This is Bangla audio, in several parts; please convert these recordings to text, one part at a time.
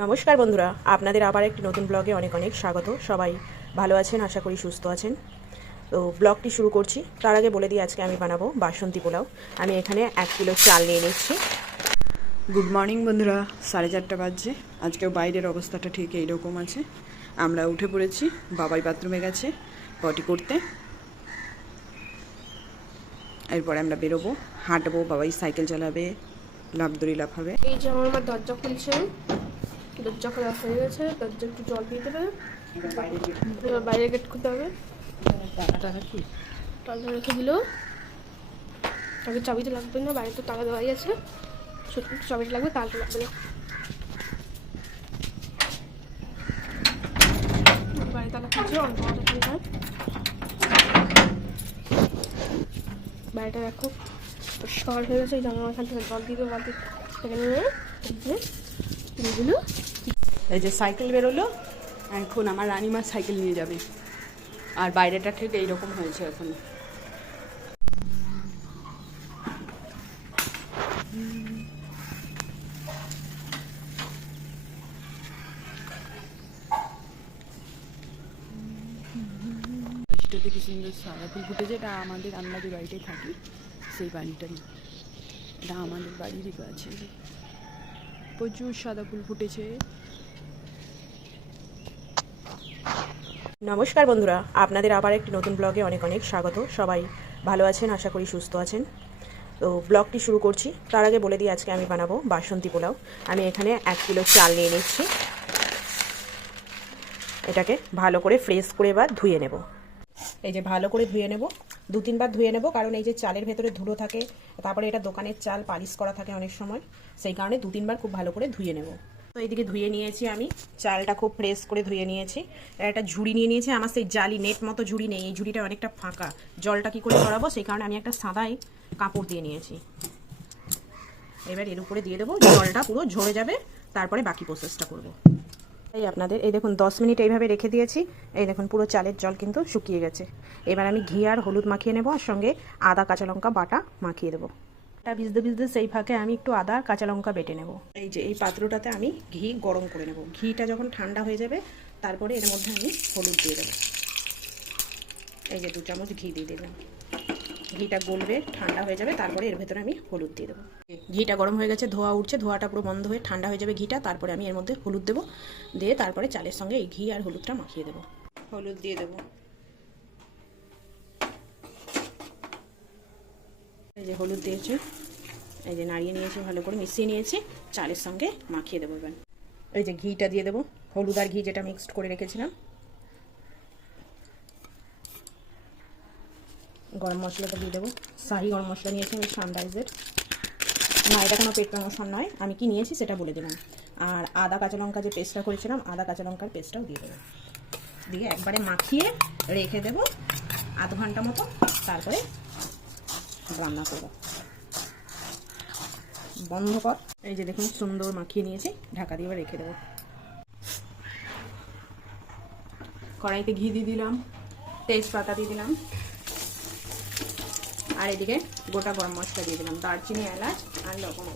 নমস্কার বন্ধুরা, আপনাদের আবার একটি নতুন ব্লগে অনেক অনেক স্বাগত। সবাই ভালো আছেন, আশা করি সুস্থ আছেন। তো ব্লগটি শুরু করছি। তার আগে বলে দিই, আজকে আমি বানাবো বাসন্তী পোলাও। আমি এখানে 1 কিলো চাল নিয়ে নিচ্ছি। গুড মর্নিং বন্ধুরা, 4:30 বাজছে। আজকেও বাইরের অবস্থাটা ঠিক এইরকম আছে। আমরা উঠে পড়েছি, বাবাই বাথরুমে গেছে পটি করতে। এরপরে আমরা বেরোবো, হাঁটবো, বাবাই সাইকেল চালাবে, লাফদড়ি লাফাবে। এই যে আমার দরজা খুলছে, দরজা খোলা হয়ে গেছে। দরজা একটু জল দিয়ে দেবে, এবার বাইরের গেট খুলতে হবে। তালা রেখে দিল, আগে চাবিটা লাগবে না, বাইরে তো তালা দেওয়াই আছে, শুধু চাবিটা লাগবে, তালাটা লাগবে না। বাইরে তালা খুলছে, অন করা। বাড়িটা দেখো পরিষ্কার হয়ে গেছে। এই জানার মাঝখান থেকে জল দিয়ে দেবো, বালতি থেকে নিয়ে এগুলো। এই যে সাইকেল বেরোলো, এখন আমার রানিমা সাইকেল নিয়ে যাবে। আর বাইরেটা ঠিক এইরকম হয়েছে এখন। কি সুন্দর সাদা ফুল ফুটেছে। এটা আমাদের আমরা যে বাড়িটায় থাকি সেই বাড়িটাই, এটা আমাদের বাড়িরই আছে। প্রচুর সাদা ফুল ফুটেছে। নমস্কার বন্ধুরা, আপনাদের আবার একটি নতুন ব্লগে অনেক অনেক স্বাগত। সবাই ভালো আছেন, আশা করি সুস্থ আছেন। তো ব্লগটি শুরু করছি। তার আগে বলে দিই, আজকে আমি বানাবো বাসন্তী পোলাও। আমি এখানে 1 কিলো চাল নিয়ে নিচ্ছি। এটাকে ভালো করে ফ্রেশ করে বা ধুয়ে নেব। এই যে ভালো করে ধুয়ে নেব, 2-3 বার ধুয়ে নেব, কারণ এই যে চালের ভেতরে ধুলো থাকে, তারপরে এটা দোকানের চাল পালিশ করা থাকে অনেক সময়, সেই কারণে 2-3 বার খুব ভালো করে ধুয়ে নেব। তো এইদিকে ধুয়ে নিয়েছি, আমি চালটা খুব ফ্রেশ করে ধুয়ে নিয়েছি। একটা ঝুড়ি নিয়ে নিয়েছি, আমার সেই জালি নেট মতো ঝুড়ি নেই, এই ঝুড়িটা অনেকটা ফাঁকা, জলটা কি করে ছড়াবো, সেই কারণে আমি একটা সাদাই কাপড় দিয়ে নিয়েছি। এবার এর উপরে দিয়ে দেবো, জলটা পুরো ঝরে যাবে, তারপরে বাকি প্রসেসটা করব। এই আপনাদের এই দেখুন 10 মিনিট এইভাবে রেখে দিয়েছি। এই দেখুন পুরো চালের জল কিন্তু শুকিয়ে গেছে। এবার আমি ঘি আর হলুদ মাখিয়ে নেব, আর সঙ্গে আদা কাঁচা লঙ্কা বাটা মাখিয়ে দেবো। এটা ভিজতে ভিজতে সেই ফাঁকে আমি একটু আদা আর কাঁচা লঙ্কা বেটে নেব। এই যে এই পাত্রটাতে আমি ঘি গরম করে নেব। ঘিটা যখন ঠান্ডা হয়ে যাবে, তারপরে এর মধ্যে আমি হলুদ দিয়ে দেবো। এই যে 2 চামচ ঘি দিয়ে দিলাম। ঘিটা গলবে, ঠান্ডা হয়ে যাবে, তারপরে এর ভেতরে আমি হলুদ দিয়ে দেবো। ঘিটা গরম হয়ে গেছে, ধোয়া উঠছে, ধোয়াটা পুরো বন্ধ হয়ে ঠান্ডা হয়ে যাবে ঘিটা, তারপরে আমি এর মধ্যে হলুদ দেবো, দিয়ে তারপরে চালের সঙ্গে এই ঘি আর হলুদটা মাখিয়ে দেবো। হলুদ দিয়ে দেবো। এই যে হলুদ দিয়েছি, এই যে নাড়িয়ে নিয়েছি, ভালো করে মিশিয়ে নিয়েছি, চালের সঙ্গে মাখিয়ে দেবো। এবার এই যে ঘিটা দিয়ে দেবো, হলুদ আর ঘি যেটা মিক্সড করে রেখেছিলাম। গরম মশলাটা দিয়ে দেবো, শাহি গরম মশলা নিয়েছি আমি সানরাইজের। না, এটা কোনো পেট প্রমোশন নয়, আমি কি নিয়েছি সেটা বলে দিলাম। আর আদা কাঁচা লঙ্কা যে পেস্টটা করেছিলাম, আদা কাঁচা লঙ্কার পেস্টটাও দিয়ে দেবো। দিয়ে একবারে মাখিয়ে রেখে দেবো আধ ঘন্টা মতো, তারপরে রান্না করবো। বন্ধ কর। এই যে দেখুন সুন্দর মাখিয়ে নিয়েছি, ঢাকা দিয়ে রেখে দেবো। কড়াইতে ঘি দিয়ে দিলাম, তেজপাতা দিয়ে দিলাম, আর এদিকে গোটা গরম মশলা দিয়ে দিলাম, দারচিনি, এলাচ আর লবঙ্গ,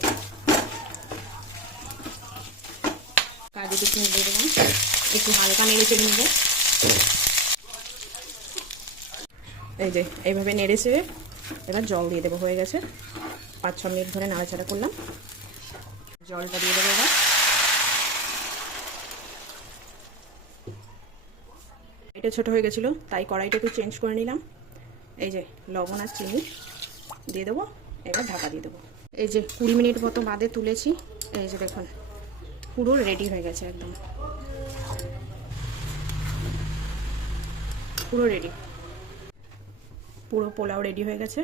কাজু কিশমিশ দিয়ে দিলাম। একটু হালকা নেড়ে চেড়ে নেবে। এই যে এইভাবে নেড়ে চেড়ে এবার জল দিয়ে দেবো। হয়ে গেছে, 5-6 মিনিট ধরে নাড়াচাড়া করলাম, জলটা দিয়ে দেবো। এবার এটা ছোট হয়ে গেছিলো, তাই কড়াইটা একটু চেঞ্জ করে নিলাম। এই যে লবণ আর চিনি দিয়ে দেবো, এবার ঢাকা দিয়ে দেবো। এই যে 20 মিনিট মতো বাদে তুলেছি। এই যে দেখুন পুরো রেডি হয়ে গেছে, একদম পুরো রেডি, পুরো পোলাও রেডি হয়ে গেছে।